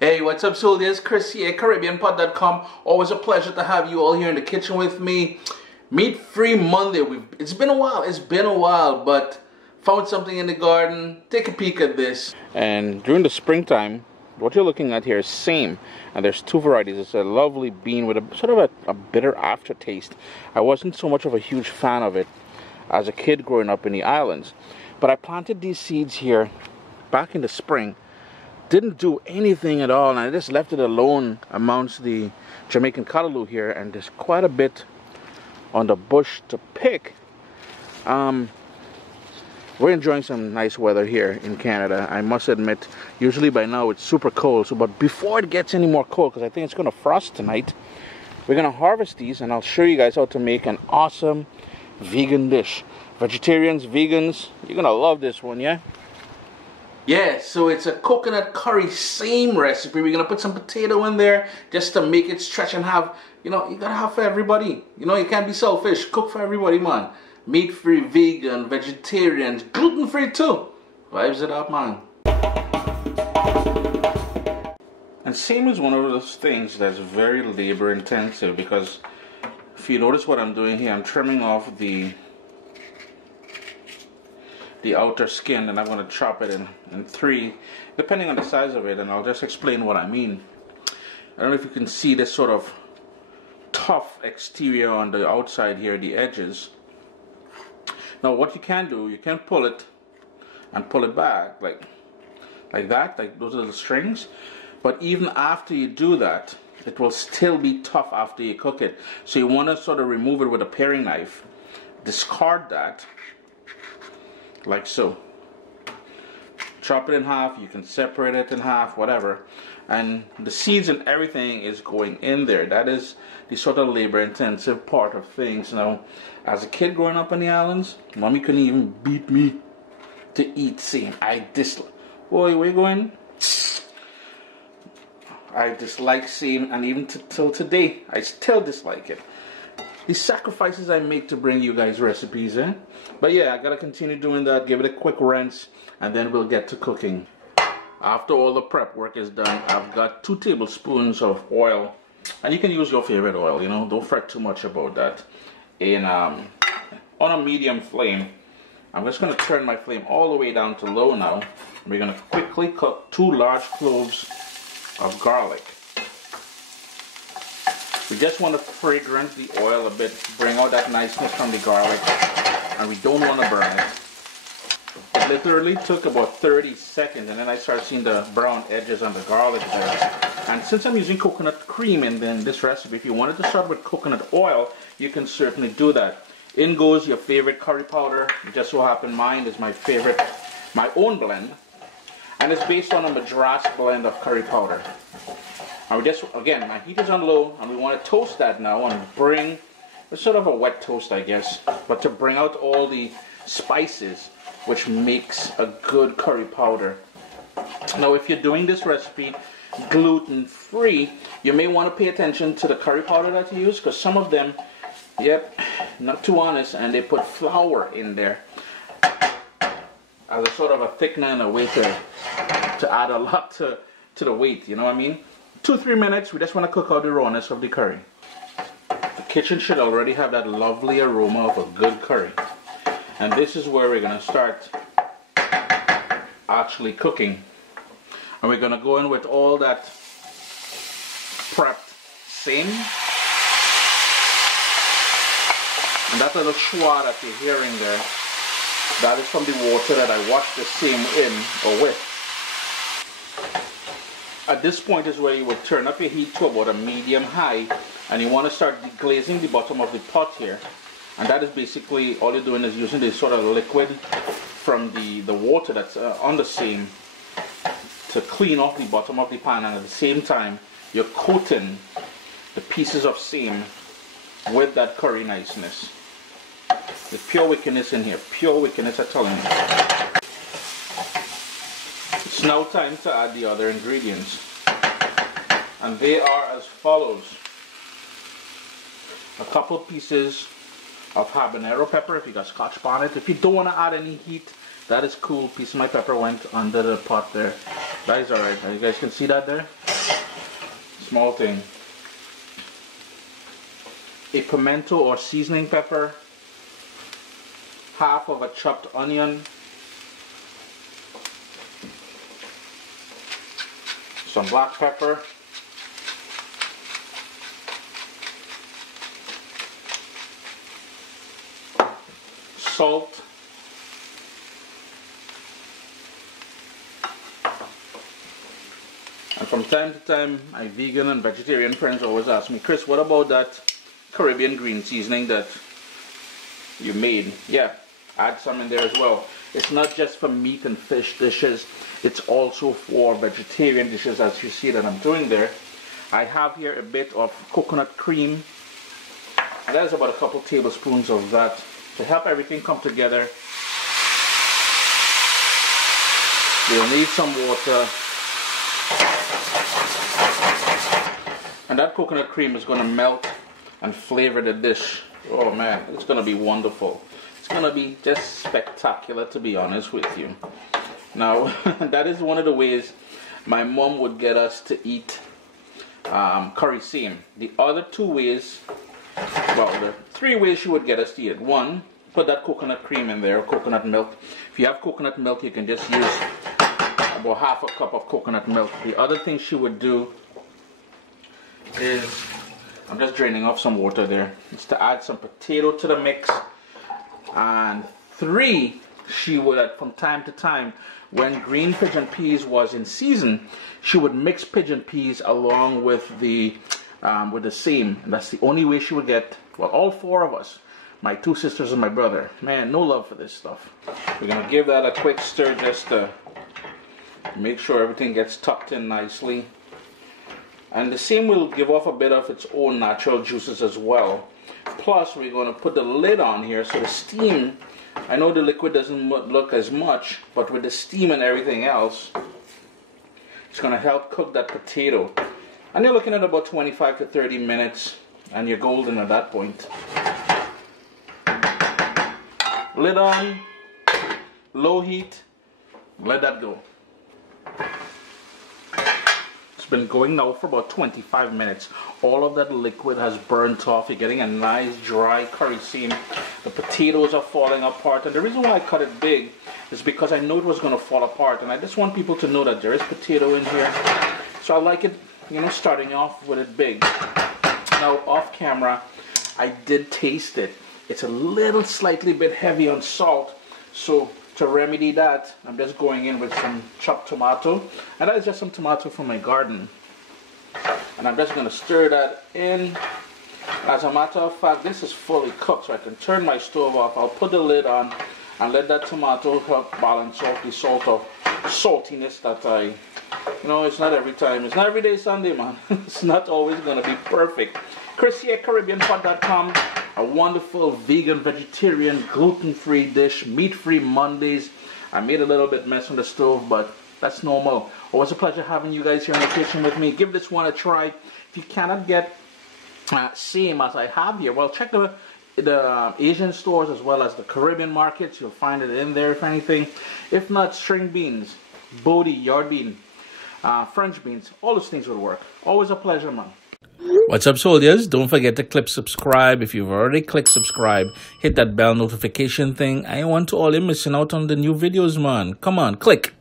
Hey, what's up, soldiers? Chris here, caribbeanpot.com. Always a pleasure to have you all here in the kitchen with me. Meat-free Monday. It's been a while, but found something in the garden. Take a peek at this. And during the springtime, what you're looking at here is Seim. And there's two varieties. It's a lovely bean with a sort of a bitter aftertaste. I wasn't so much of a huge fan of it as a kid growing up in the islands. But I planted these seeds here back in the spring. Didn't do anything at all, and I just left it alone amongst the Jamaican callaloo here, and there's quite a bit on the bush to pick. We're enjoying some nice weather here in Canada, I must admit. Usually by now it's super cold, but before it gets any more cold, because I think it's going to frost tonight, we're going to harvest these, and I'll show you guys how to make an awesome vegan dish. Vegetarians, vegans, you're going to love this one, yeah? Yeah, so it's a coconut curry seim recipe. We're going to put some potato in there just to make it stretch and have, you got to have for everybody. You can't be selfish. Cook for everybody, man. Meat-free, vegan, vegetarians, gluten-free too. Vibes it up, man. And seim is one of those things that's very labor-intensive because if you notice what I'm doing here, I'm trimming off the outer skin, and I'm going to chop it in three, depending on the size of it, and I'll just explain what I mean. I don't know if you can see this sort of tough exterior on the outside here, the edges. Now what you can do, you can pull it and pull it back like that, like those little strings, but even after you do that, it will still be tough after you cook it. So you want to sort of remove it with a paring knife, discard that, like so. Chop it in half, you can separate it in half, whatever, and the seeds and everything is going in there. That is the sort of labor intensive part of things. Now, as a kid growing up on the islands, mommy couldn't even beat me to eat seim. I dislike, boy, where you going? I dislike seim, and even till today I still dislike it. The sacrifices I make to bring you guys recipes, eh? But yeah, I gotta continue doing that, give it a quick rinse, and then we'll get to cooking. After all the prep work is done, I've got 2 tablespoons of oil, and you can use your favorite oil, don't fret too much about that. And on a medium flame, I'm just gonna turn my flame all the way down to low now. We're gonna quickly cook 2 large cloves of garlic. We just want to fragrance the oil a bit, bring out that niceness from the garlic, and we don't want to burn it. It literally took about 30 seconds, and then I started seeing the brown edges on the garlic there. And since I'm using coconut cream in this recipe, if you wanted to start with coconut oil, you can certainly do that. In goes your favorite curry powder. It just so happened mine is my favorite, my own blend, and it's based on a Madras blend of curry powder. And we just, again, my heat is on low, and we want to toast that now and bring, it's sort of a wet toast, I guess, but to bring out all the spices, which makes a good curry powder. Now, if you're doing this recipe gluten-free, you may want to pay attention to the curry powder that you use, because some of them, yep, not too honest, and they put flour in there as a sort of a thickener and a way to add a lot to the weight, you know what I mean? 2-3 minutes, we just want to cook out the rawness of the curry. The kitchen should already have that lovely aroma of a good curry. And this is where we're going to start actually cooking. And we're going to go in with all that prepped seim. And that little schwa that you're hearing there, that is from the water that I washed the seim in or with. At this point is where you would turn up your heat to about a medium high, and you want to start deglazing the bottom of the pot here. And that is basically all you're doing is using this sort of liquid from the water that's on the seim to clean off the bottom of the pan, and at the same time you're coating the pieces of seim with that curry niceness. There's pure wickedness in here, pure wickedness, I'm telling you. It's now time to add the other ingredients, and they are as follows. A couple pieces of habanero pepper if you got scotch bonnet. If you don't want to add any heat, that is cool. Piece of my pepper went under the pot there. That is alright. You guys can see that there? Small thing. A pimento or seasoning pepper. Half of a chopped onion. Some black pepper. Salt. And from time to time, my vegan and vegetarian friends always ask me, Chris, what about that Caribbean green seasoning that you made? Yeah, add some in there as well. It's not just for meat and fish dishes, it's also for vegetarian dishes, as you see that I'm doing there. I have here a bit of coconut cream, and that is about a couple tablespoons of that to help everything come together. You'll need some water. And that coconut cream is going to melt and flavor the dish. Oh man, it's going to be wonderful. It's going to be just spectacular, to be honest with you. Now, that is one of the ways my mom would get us to eat curry seim. The other two ways, well, the three ways she would get us to eat it. One, put that coconut cream in there, coconut milk. If you have coconut milk, you can just use about half a cup of coconut milk. The other thing she would do is, I'm just draining off some water there, is to add some potato to the mix. And three, she would, from time to time, when green pigeon peas was in season, she would mix pigeon peas along with the seim. And that's the only way she would get, well, all four of us, my two sisters and my brother. Man, no love for this stuff. We're gonna give that a quick stir just to make sure everything gets tucked in nicely. And the seim will give off a bit of its own natural juices as well. Plus, we're going to put the lid on here so the steam, I know the liquid doesn't look as much, but with the steam and everything else, it's going to help cook that potato. And you're looking at about 25 to 30 minutes, and you're golden at that point. Lid on, low heat, let that go. Been going now for about 25 minutes. All of that liquid has burnt off. You're getting a nice dry curry seim. The potatoes are falling apart, and the reason why I cut it big is because I know it was going to fall apart, and I just want people to know that there is potato in here. So I like it, you know, starting off with it big. Now off camera, I did taste it. It's a little slightly bit heavy on salt, so to remedy that, I'm just going in with some chopped tomato, and that is just some tomato from my garden. And I'm just going to stir that in. As a matter of fact, this is fully cooked, so I can turn my stove off. I'll put the lid on and let that tomato help balance off the saltiness that you know, it's not every time. It's not every day Sunday, man. It's not always going to be perfect. Chris here, caribbeanpot.com. A wonderful vegan, vegetarian, gluten-free dish, meat-free Mondays. I made a little bit mess on the stove, but that's normal. Always a pleasure having you guys here in the kitchen with me. Give this one a try. If you cannot get seim as I have here, well, check the Asian stores as well as the Caribbean markets. You'll find it in there if anything. If not, string beans, bodi, yard bean, French beans, all those things would work. Always a pleasure, man. What's up, soldiers? Don't forget to click subscribe. If you've already clicked subscribe, hit that bell notification thing. I want to all you missing out on the new videos, man. Come on, click.